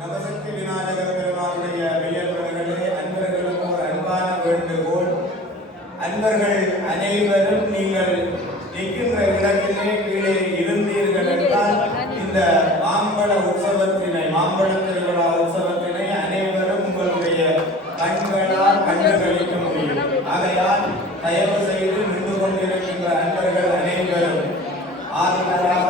நவசக்தி விநாயக பெருமானுடைய மெய்யன்பர்களே, அன்பர்களுக்கு ஒரு அன்பான வேண்டுகோள். அன்பர்கள் அனைவரும் நீங்கள் நிற்கின்ற இடத்திலே கீழே இருந்தீர்கள் என்றால் இந்த மாம்பழ உற்சவத்தினை, மாம்பழ திருவிழா உற்சவத்தினை அனைவரும் உங்களுடைய கண்களால் கண்டுகளிக்க முடியும். ஆகையால் தயவு செய்து நின்று கொண்டிருக்கின்ற அன்பர்கள் அனைவரும் ஆறுதலாக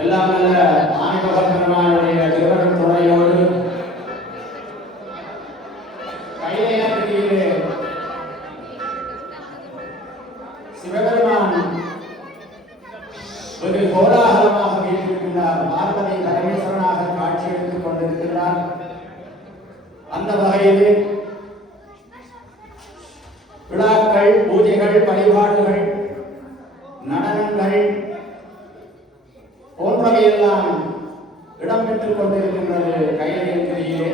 எல்லாம் நல்ல ஆணைபகர் பெருமானுடைய திருவருள் துணையோடு கையிலே சிவபெருமான் வெகு கோலாகலமாக வீட்டிருக்கின்றார். பார்வதி பரமேஸ்வரனாக காட்சி எடுத்துக் கொண்டிருக்கிறார். அந்த வகையிலே விழாக்கள், பூஜைகள், வழிபாடுகள், நடனங்கள் போன்றவையெல்லாம் இடம்பெற்றுக் கொண்டிருக்கின்றது. கையிலே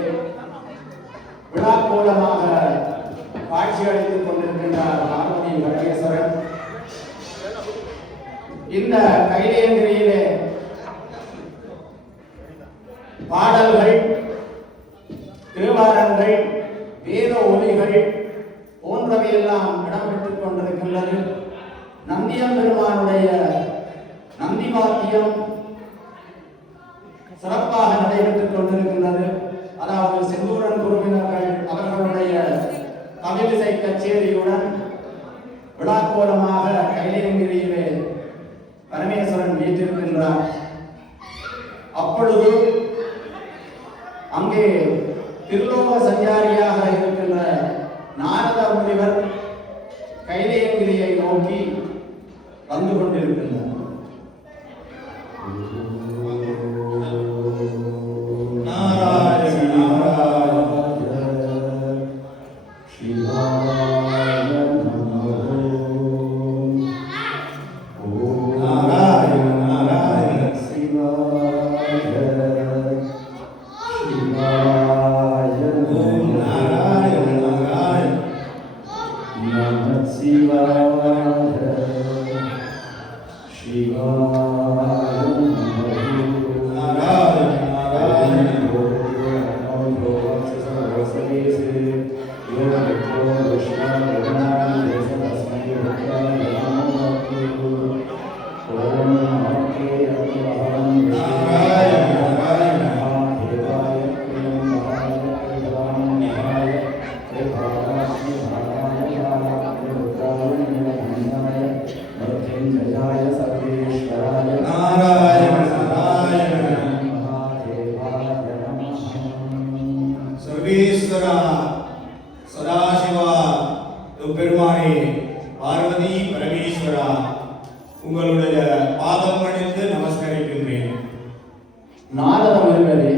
விழா கோலமாக காட்சி அளித்துக் கொண்டிருக்கின்றார் பார்வதி பரமேஸ்வரன். இந்த கைலேந்திரியிலே பாடல்கள், தேவாரங்கள், வேத ஒலிகள் போன்றவையெல்லாம் இடம்பெற்றுக் கொண்டிருக்கின்றது. நந்தியம்பெருமானுடைய நந்தி வாத்தியம் சிறப்பாக நடைபெற்றுக் கொண்டிருக்கின்றது. அதாவது செந்தூரன் குழுவினர்கள் அவர்களுடைய தமிழிசை கச்சேரியுடன் விழாக்கோலமாக கைலேந்திரியிலே பரமேஸ்வரன் வீற்றிருக்கின்றார். அப்பொழுது அங்கே திருலோக சஞ்சாரியாக இருக்கின்ற நாரத முனிவர் கைலேந்திரியை நோக்கி வந்து கொண்டிருக்கின்றார். சதாசிவா பெருமானே, பார்வதி பரமேஸ்வரா, உங்களுடைய பாதம் பணிந்து நமஸ்கரிக்கின்றேன். நாரத முனிவரே,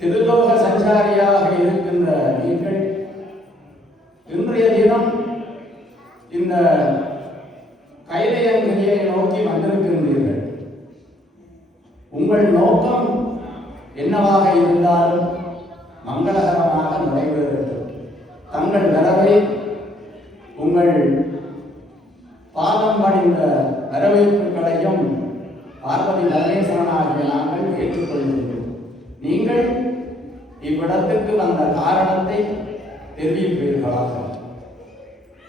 திருலோக சஞ்சாரியாக இருக்கின்ற நீங்கள் இன்றைய தினம் இந்த கைலையங்கிரியை நோக்கி வந்திருக்கின்றீர்கள். உங்கள் நோக்கம் என்னவாக இருந்தாலும் மங்களகரமாக நிறைவேறட்டும். தங்கள் வரவை உங்கள் பாதம் பணிந்த வரவேற்புகளையும் பார்வதி பரமேஸ்வரனாகிய நாங்கள் ஏற்றுக்கொள்கின்றோம். நீங்கள் இவ்விடத்துக்கு வந்த காரணத்தை தெரிவிப்பீர்களாக.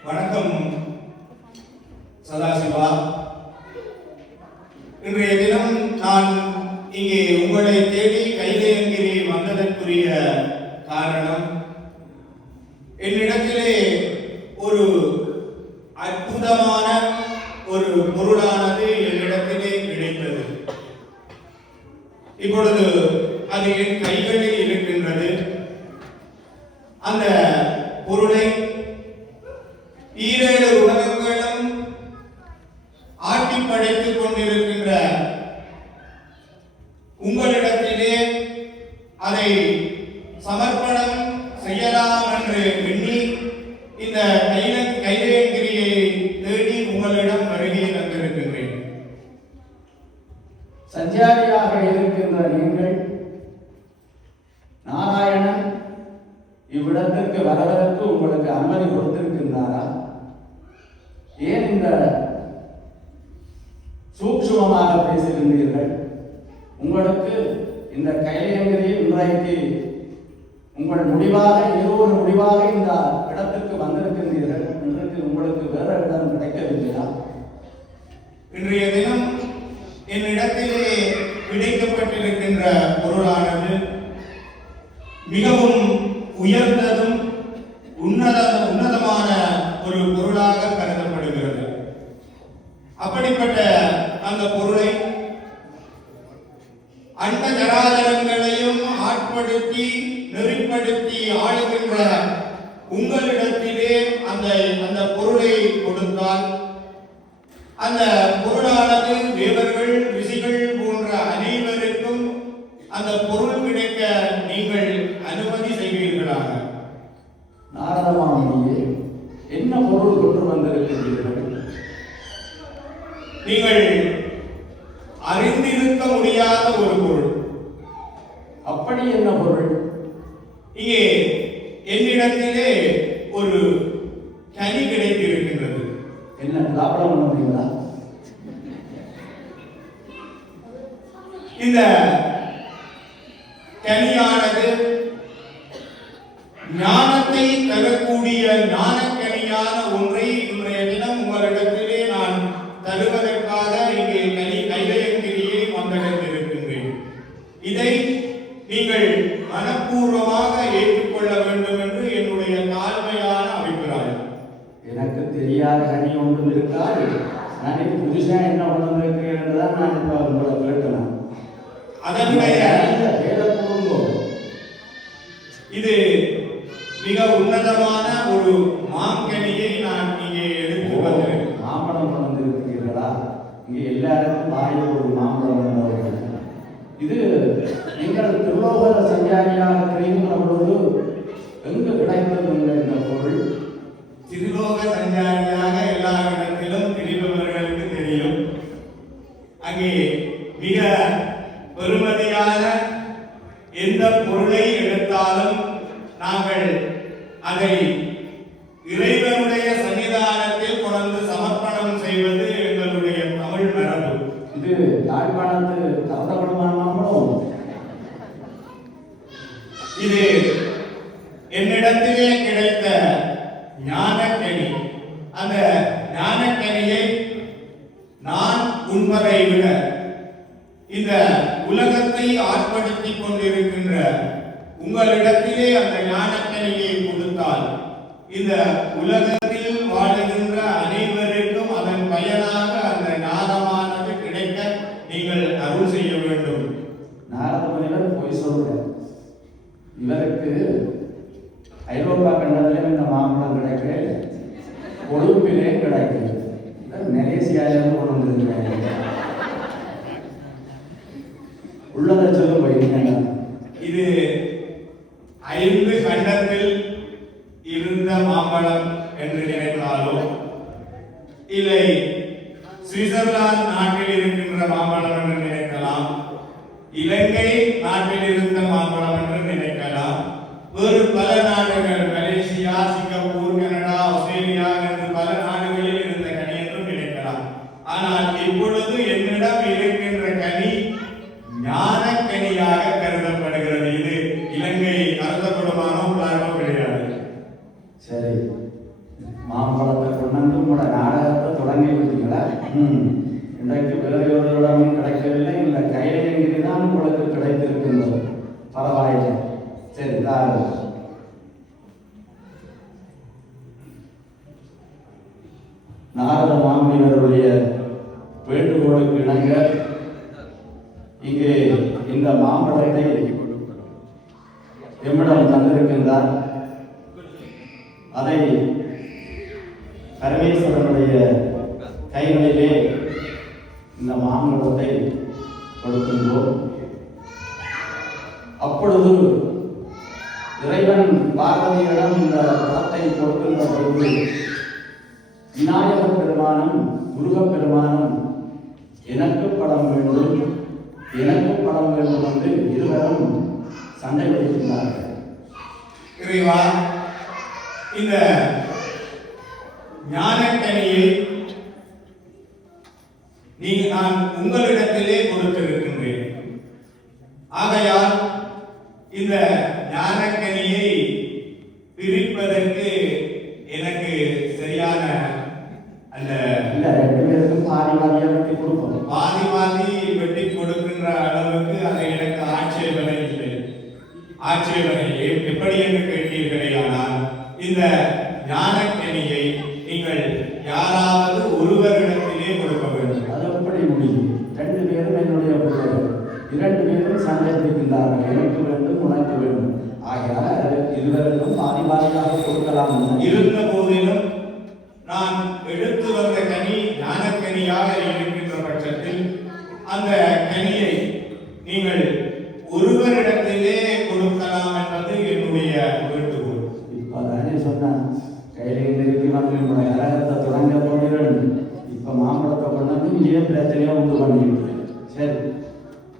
வணக்கம் சதாசிவா. இன்றைய தினம் நான் இங்கே உங்களை தேடி கைலையங்கிரி வந்ததற்குரிய காரணம், என்னிடத்திலே ஒரு அற்புதமான ஒரு பொருளானது என்னிடத்திலே கிடைத்தது. இப்பொழுது அது என் கைகளில் இருக்கின்றது. அந்த பொருளை ஈரேழு உலகங்களும் ஆட்டி படைத்துக் கொண்டிருக்கின்ற உங்களிடத்திலே அதை சமர்ப்பணம் செய்யலாம் என்று எண்ணி இந்த கைலையங்கிரியை தேடி உங்களிடம் வருகை தந்திருக்கின்றேன். சஞ்சாரியாக இருக்கின்ற நீங்கள் நாராயணன் இவ்விடத்திற்கு வருவதற்கு உங்களுக்கு அனுமதி கொடுத்திருக்கின்றாரா? ஏன் இந்த சூக்ஷ்மமாக பேசுகின்றீர்கள்? உங்களுக்கு இந்த கைலையங்கிரி இன்றைக்கு உங்கள் முடிவாக ஒரு முடிவாக இந்த இடத்திற்கு வந்திருக்கின்றீர்கள். இன்றைக்கு உங்களுக்கு வேற இடம் கிடைக்கவில்லையா? இன்றைய தினம் என்னிடத்திலே கிடைக்கப்பட்டிருக்கின்ற பொருளானது மிகவும் உயர்ந்ததும் உன்னதமான ஒரு பொருளாக கருதப்படுகிறது. அப்படிப்பட்ட அந்த பொருளை அண்ட ஜராஜரங்களையும் ஆட்படுத்தி நெறிப்படுத்தி ஆளுகின்ற உங்களிடத்திலே அந்த பொருளை கொடுத்தால் அந்த பொருளானது தேவர்கள் ரிஷிகள் போன்ற அனைவருக்கும் அந்த பொருள் கிடைக்க நீங்கள் அனுமதி செய்வீர்களாக. நாரதமாமுனியே, என்ன பொருள் கொண்டு வந்திருக்கிறீர்கள்? நீங்கள் அறிந்திருக்க முடியாத ஒரு பொருள். அப்படி என்ன பொருள்? இங்கே என்னிடத்திலே ஒரு கனி கிடைத்திருக்கின்றது. என்ன லாபம் பண்ணுறீங்களா? இந்த கனியானது ஞானத்தை தரக்கூடிய ஞானக்கனியான ஒன்றை இன்றைய தினம் உங்களிடத்திலே நான் தருவதற்காக இங்கே கைலையங்கிரியை வந்தடைந்திருக்கின்றேன். இதை நீங்கள் மனப்பூர்வமாக ஏற்றுக்கொள்ள வேண்டும் என்று என்னுடைய தாழ்மையான அபிப்பிராயம். எனக்கு தெரியாத கனி ஒன்றும் இருக்காது. நான் இது புதுசா என்ன ஒன்று இருக்கிறேன் தான் நான் இப்போ உங்களை கேட்கலாம். அதனுடைய வேதப்பூர்வம் இது மிக உன்னதமான ஒரு மாங்கனியை நான் இங்கே எடுத்து வந்தேன். மாம்பழம் கொண்டு இருக்கிறீர்களா? இங்கே எல்லாருக்கும் வாயில் ஒரு மாம்பழம் உண்டாகும். இது நீங்கள் திருலோக சஞ்சாரியாக தெரிகின்ற பொழுது எங்கு கிடைத்தது இந்த பொருள்? திருலோக சஞ்சாரியாக எல்லா இடத்திலும் திரிபவர்களுக்கு தெரியும். அங்கே மிக பெருமதியான எந்த பொருளை எடுத்தாலும் நாங்கள் அதை இறைவனுடைய சன்னிதானத்தில் கொண்டு சமர்ப்பணம் செய்வது எங்களுடைய தமிழ் மரபு. இது யாழ்ப்பாணத்து கருதப்படுமானோ? இது என்னிடத்திலே கிடைத்த ஞானக்கனி. அந்த ஞானக்கனியை நான் உண்பதை விட இந்த உலகத்தை ஆட்படுத்திக் கொண்டிருக்கின்ற உங்களிடத்திலே அந்த ஞானக்கனியை கொடுத்தால் இந்த உலகத்தில் வாழுகின்ற அனைவருக்கும் அதன் பயனாக அந்த ஞானமானது கிடைக்க நீங்கள் அருள் செய்ய வேண்டும். நாரத முனிவர் போய் சொல்றேன். இவருக்கு ஐரோப்பா கண்டத்திலும் இந்த மாம்பழம் கிடைக்க, கொழும்பிலே கிடைக்குது, மலேசியாவிலிருந்து கொண்டு வந்திருக்கிறாங்க. உள்ளதை சொல்ல போயிருக்கேன். இது மாம்பழம் என்று நினைத்தாலோ இல்லை சுவிட்சர்லாந்து நாட்டில் இருக்கின்ற மாம்பழம் என்று நினைக்கலாம், இலங்கை நாட்டில் இருந்த மாம்பழம் என்று நினைக்கலாம், வேறு பல நாடுகள் மலேசியா, சிங்கப்பூர், கனடா, ஆஸ்திரேலியா என்று பல நாடுகளில் இருந்த கனி என்றும் நினைக்கலாம். ஆனால் இப்பொழுது என்னிடம் இருக்கின்ற கனி ஞானக்கனியாக கருதப்படுகிறது. இது இலங்கை கருதப்படுமானோ காரணம் கிடையாது. சரி, மாம்பழத்தை கொண்டு உங்களோட நாடகத்தை தொடங்கி விட்டீங்களா? இன்றைக்கு வேறு ஒருவரிடமும் கிடைக்கவில்லை, இந்த கையிலேங்கிரி தான் உங்களுக்கு கிடைத்திருக்கின்றது. பரவாயில்லை. சரி, தாருங்கள். நாரத மாமுனிவருடைய வேண்டுகோளுக்கு இணங்க இங்கே இந்த மாம்பழத்தை எம்மிடம் தந்திருக்கின்றார். அதை பரமேஸ்வரனுடைய கைகளிலே இந்த மாம்பழத்தை கொடுக்கின்றோம். அப்பொழுது இறைவன் பார்வதியிடம் இந்த பழத்தை கொடுக்கின்ற பொழுது விநாயகர் பெருமானும் முருகப் பெருமானும் எனக்கு படம் வேண்டும், எனக்கு படம் வேண்டும் என்று இருவரும் சண்டை பிடிக்கின்றார்கள். இறைவா, இந்த ஞானக்கனியை நான் உங்களிடத்திலே கொடுத்திருக்கின்றேன். ஆகையால் இந்த ஞானக்கனியை பிரிப்பதற்கு எனக்கு சரியான அந்த ரெண்டு பேருக்கும் பாதி பாதியா வெட்டி கொடுப்போம். பாதி பாதி வெட்டி கொடுக்கின்ற அளவுக்கு அதை எனக்கு ஆட்சேபனை இல்லை. ஆட்சேபனை எப்படி என்று கேட்டீர்களே, ஆனால் இந்த ஞானக்கனியை நீங்கள் யாராவது ஒருவரிடத்திலே கொடுக்க வேண்டும். அது எப்படி முடியும்? ரெண்டு பேரும் என்னுடைய பிள்ளைகள், இரண்டு பேரும் சண்டை பிடிக்கின்றார்கள். எனக்கு வேண்டும், உனக்கு வேண்டும். ஆகையால் இருவருக்கும் பாதி பாதியாக கொடுக்கலாம். இருந்த போதிலும் நான் எடுத்து வந்த கனி ஞானக்கனியாக இருக்கின்ற பட்சத்தில் அந்த கனியை நீங்கள் ஒருவரிடத்திலே கொடுக்கலாம் என்பது என்னுடைய வேண்டுகோள். இப்பதானே சொன்னேன், கையில வந்து அரகத்தை தொடங்க போகிறேன். இப்ப மாம்பழத்தை கொண்டாந்து ஏன் பிரச்சனையா உண்டு பண்ணிட்டு. சரி,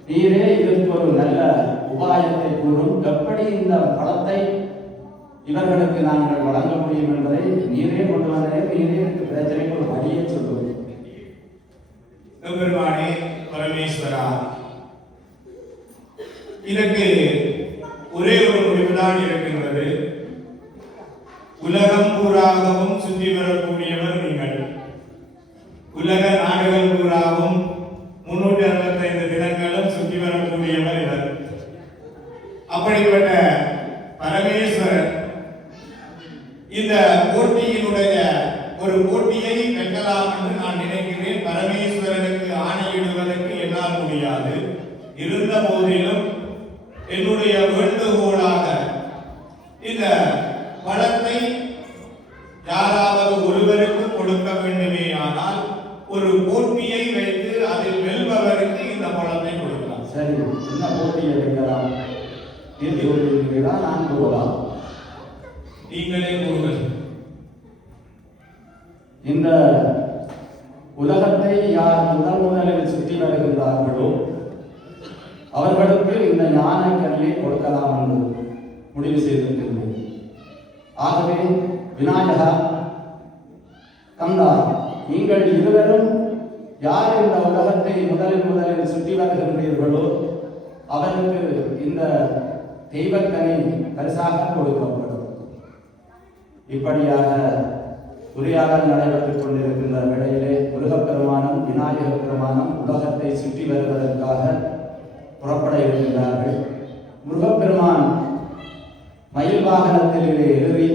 நீரே இதற்கு ஒரு நல்ல உபாயத்தை கூறும். எப்படி இந்த பழத்தை இவர்களுக்கு நாங்கள் வழங்க முடியும் என்பதை நீரே கொண்டு வந்தே, நீரே எனக்கு பிரச்சனைக்கு ஒரு வழியை சொல்லுவோம். பெருமானே பரமேஸ்வரா, இதற்கு ஒரே ஒரு முடிவுதான் இருக்கின்றது. உலகம் பூராகவும் சுற்றி வரக்கூடியவர் நீங்கள். உலக நாடுகள் பூராவும் 365 தினங்களும் சுற்றி வரக்கூடியவர் இவர். அப்படிப்பட்ட பரமேஸ்வரர் இந்த போட்டியினுடைய ஒரு போட்டியை வெல்லலாம் என்று நான் நினைக்கிறேன். பரமேஸ்வரனுக்கு ஆணையிடுவதற்கு என்னால் முடியாது. இருந்த போதிலும் என்னுடைய வேண்டுகோளாக இந்த பழத்தை யாராவது ஒருவருக்கு கொடுக்க வேண்டுமே, ஆனால் ஒரு போட்டியை வைத்து அதில் வெல்பவருக்கு இந்த பழத்தை கொடுக்கலாம். சரி, என்ன போட்டியை வைக்கலாம்? நீதி கூறுகிறீர்களா, நான் கூறலாம்? நீங்களே கூறுங்கள். இந்த உலகத்தை யார் முதலில் சுற்றி வருகின்றார்களோ அவர்களுக்கு இந்த ஞானக்கனியை கொடுக்கலாம் என்று முடிவு செய்திருக்கின்றோம். ஆகவே விநாயகா, கந்தா, நீங்கள் இருவரும் யார் இந்த உலகத்தை முதலில் சுற்றி வருகின்றீர்களோ அவருக்கு இந்த தெய்வக்கனி பரிசாக கொடுக்கப்படும். இப்படியாக உரையாடல் நடைபெற்றுக் கொண்டிருக்கின்ற வேளையிலே முருகப்பெருமானும் விநாயகப் பெருமானும் உலகத்தை சுற்றி வருவதற்காக புறப்பட இருக்கின்றார்கள். முருகப்பெருமான் மயில் வாகனத்திலே ஏறி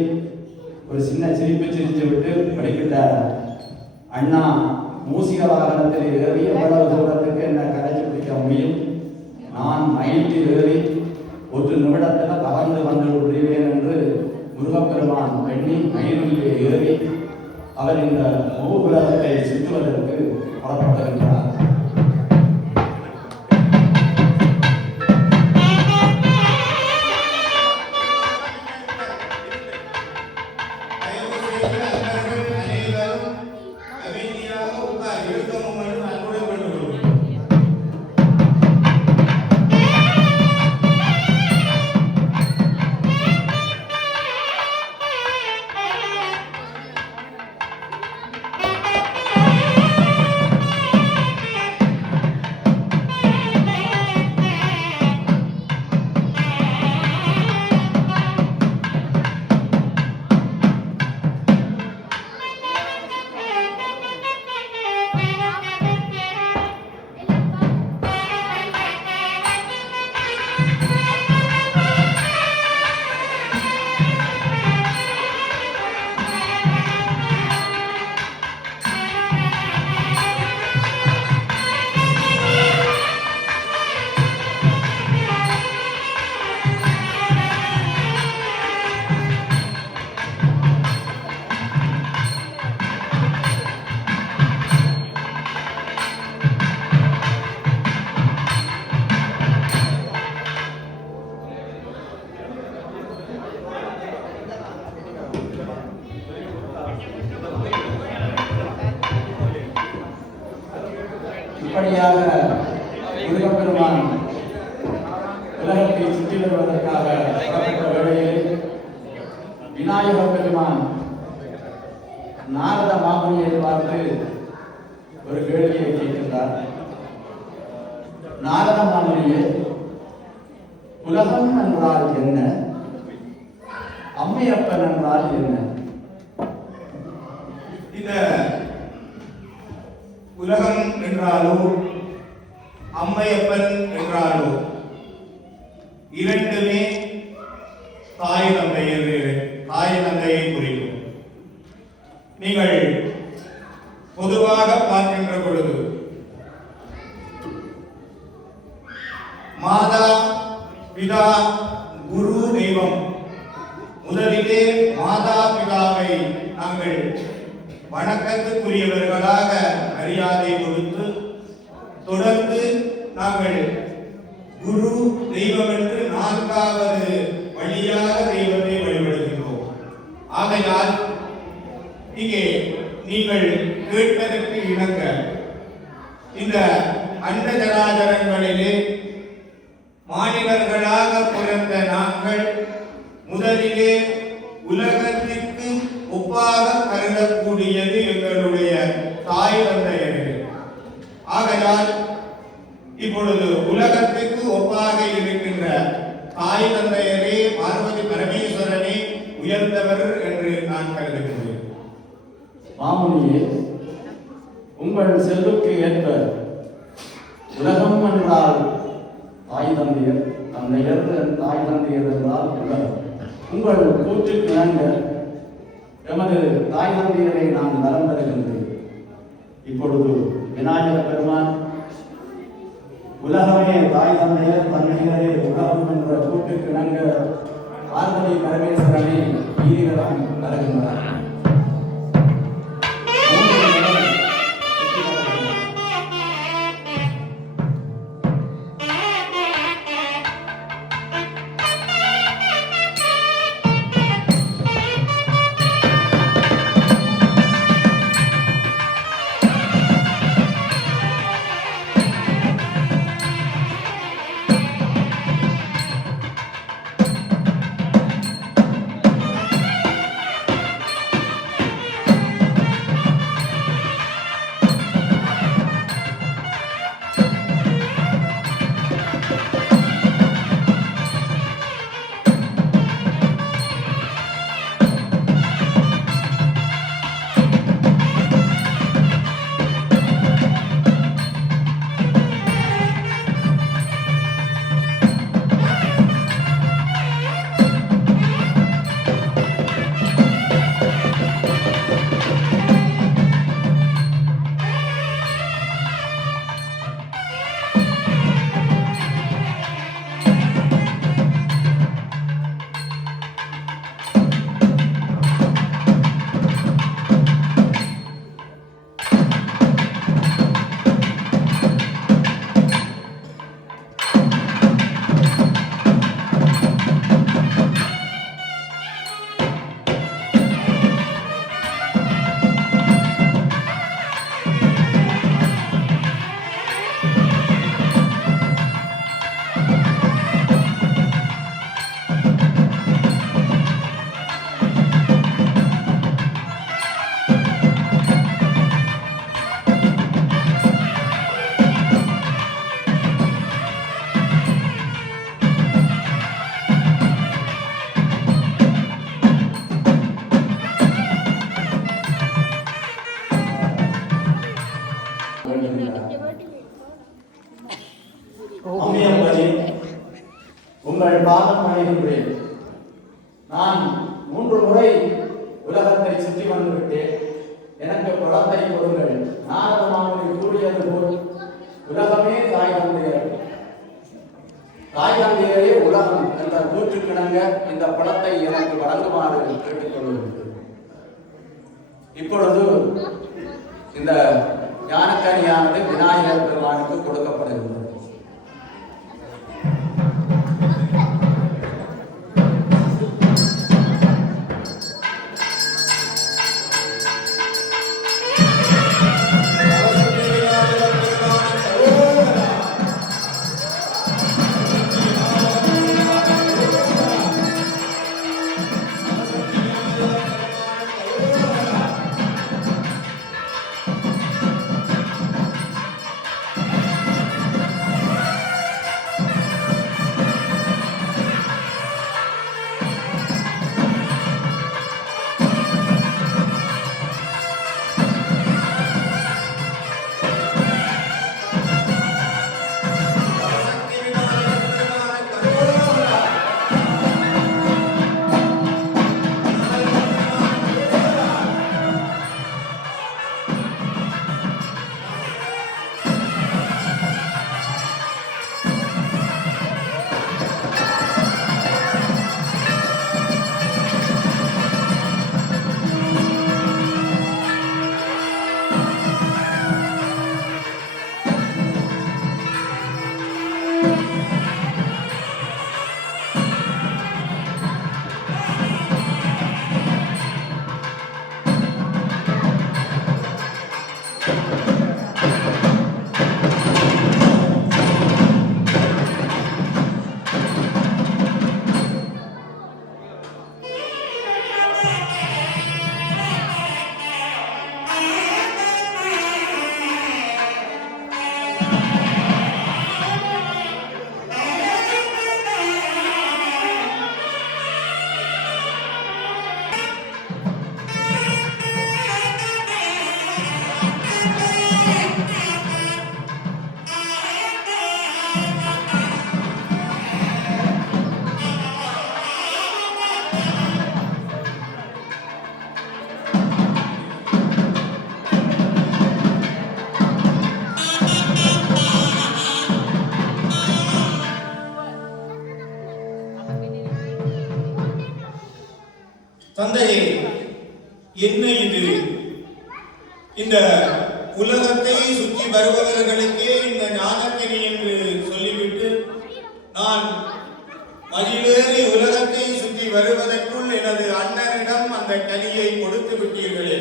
ஒரு சின்ன சிரிப்பு சிரித்து விட்டு படிக்கிட்டார். அண்ணா, மூசிக வாகனத்தில் ஏறி எவ்வளவு தூரத்துக்கு என்ன கரைச்சி பிடிக்க முடியும்? நான் மயிலில் ஏறி ஒரு நிமிடத்தில் பறந்து வந்து விடுவேன் என்று முருகப்பெருமான் எண்ணி மயிலிலே ஏறி அவர் இந்த பூவுலகத்தை சுற்றுவதற்கு புறப்பட்டிருக்கிறார். இப்படியாக முருகப்பெருமான் உலகத்தை சுற்றி வருவதற்காக புறப்பட்ட வேளையில் விநாயக பெருமான் நாரத மாமுனியை பார்த்து ஒரு கேள்வியை கேட்கின்றார். நாரத மாமுனியே, உலகம் என்றால் என்ன? அம்மையப்பன் என்றால் என்ன? இந்த உலகம் என்றாலோ அம்மையப்பன் என்றாலோ இரண்டுமே தாய் தந்தையை குறிக்கும். நீங்கள் பொதுவாக பார்க்கின்ற பொழுது மாதா பிதா குரு தெய்வம், முதலிலே மாதா பிதாவை நாங்கள் வணக்கத்துக்குரியவர்களாக மரியாதை கொடுத்து தொடர்ந்து நாங்கள் குரு தெய்வம் என்று நான்காவது வழியாக தெய்வத்தை வழிபடுகின்றோம். ஆகையால் இங்கே நீங்கள் கேட்பதற்கு இணங்க இந்த அண்ட ஜராஜரங்களிலே மாநிலர்களாக பிறந்த நாங்கள் முதலிலே உலகத்திற்கு ஒப்பாக கருதக்கூடியது எங்களுடைய தாய் தந்தையர்கள். ஆகையால் இப்பொழுது உலகத்திற்கு ஒப்பாக இருக்கின்ற தாய் தந்தையரே பார்வதி பரமேஸ்வரனே உயர்ந்தவர் என்று நான் கருதுகிறேன். மாமுனியே, உங்கள் செல்லுக்கு ஏற்ப உலகம் என்றால் தாய் தந்தையர், தந்தையர் தாய் தந்தையர் என்றால் உலகம். உங்கள் கூற்றுக்கு இணங்க எமது தாய் தந்தையரை நான் வரம் பெறுகின்றேன். இப்பொழுது விநாயக பெருமான் உலகமே தாய் தந்தையர், தந்தையரே உலகம் என்ற கூட்டுக்கு இணங்க பார்வதி பரமேஸ்வரனை ஈரிடம் வருகின்றார். உங்கள் பாதம் அடைகின்றேன். நான் 3 முறை உலகத்தை சுற்றி வந்துவிட்டேன். எனக்கு குழந்தை கொடுங்கள். நாரத மாமுனி கூறியது போல் உலகமே தாய் தந்தையர், தாய் தந்தையரே உலகம் என்ற கூற்றுக்கிணங்க இந்த படத்தை எனக்கு வழங்குமாறு கேட்டுக்கொள்கிறேன். இப்பொழுது இந்த ஞானக்கனியானது விநாயகர் பெருமானுக்கு கொடுக்கப்படுகிறது. தந்தையே, என்ன இது? இந்த உலகத்தை சுற்றி வருபவர்களுக்கே இந்த ஞானக்கனி என்று சொல்லிவிட்டு நான் மதிவேறி உலகத்தை சுற்றி வருவதற்குள் எனது அண்ணனிடம் அந்த கனியை கொடுத்து விட்டீர்களே,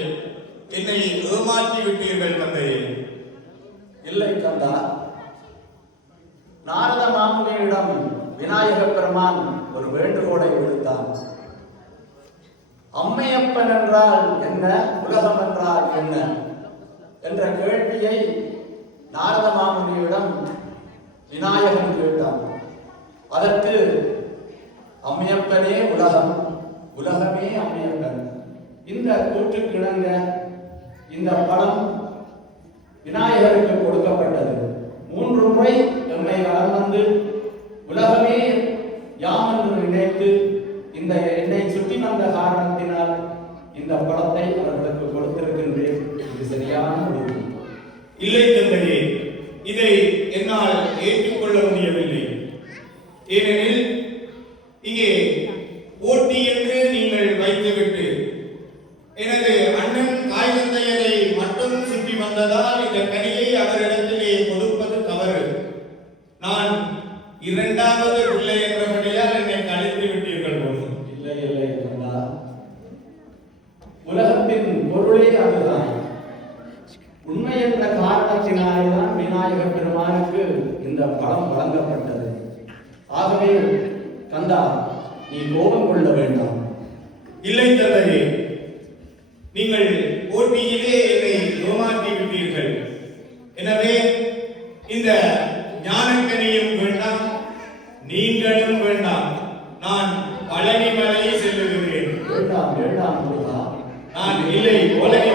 என்னை ஏமாற்றி விட்டீர்கள் தந்தையே. இல்லை கந்தா, நாரத மாமுனியிடம் விநாயக பெருமான் ஒரு வேண்டுகோளை விடுத்தான். அம்மையப்பன் என்றால் என்ன, உலகம் என்றால் என்ன என்ற கேள்வியை நாரத மாமுனியிடம் விநாயகன் கேட்டான். அதற்கு அம்மையப்பனே உலகம், உலகமே அம்மையப்பன். இந்த கூற்றுக்கிணங்க இந்த படம் விநாயகருக்கு கொடுக்கப்பட்டது. 3 முறை எம்மை வலம் வந்து உலகமே யாம் என்று நினைத்து இந்த என்னை சுற்றி வந்த காரணத்தினால் இந்த படத்தை அவர்களுக்கு கொடுத்திருக்கின்றேன். இது சரியான முடிவு. இல்லை தந்தையே, இதை என்னால் ஏற்றுக்கொள்ள முடியவில்லை. ஏனெனில் இங்கே போட்டி என்று நீங்கள் வைத்துவிட்டு எனது அண்ணன் தாய் தந்தையரை மட்டும் சுற்றி வந்ததால் இந்த கனியை அவரிடத்திலே கொடுப்பது தவறு. நான் 2வது பிள்ளை என்றபடியால் என்னை கழித்து விட்டீர்கள் போது. இல்லை இல்லை கண்ணா, உலகத்தின் பொருளே அதுதான். உண்மை என்ற காரணத்தினால்தான் விநாயக பெருமானுக்கு இந்த படம் வழங்கப்பட்டது. ஆகவே கந்தா, நீ கோபம் கொள்ள வேண்டாம். இல்லை தந்தையே, நீங்கள் போட்டியிலே என்னை ஏமாற்றி விட்டீர்கள். எனவே இந்த ஞானக்கனியும் வேண்டாம், நீங்களும் வேண்டாம். நான் பழனி மலையை செல்லுகிறேன். வேண்டாம் வேண்டாம் முருகா. நான் இல்லை, பழனி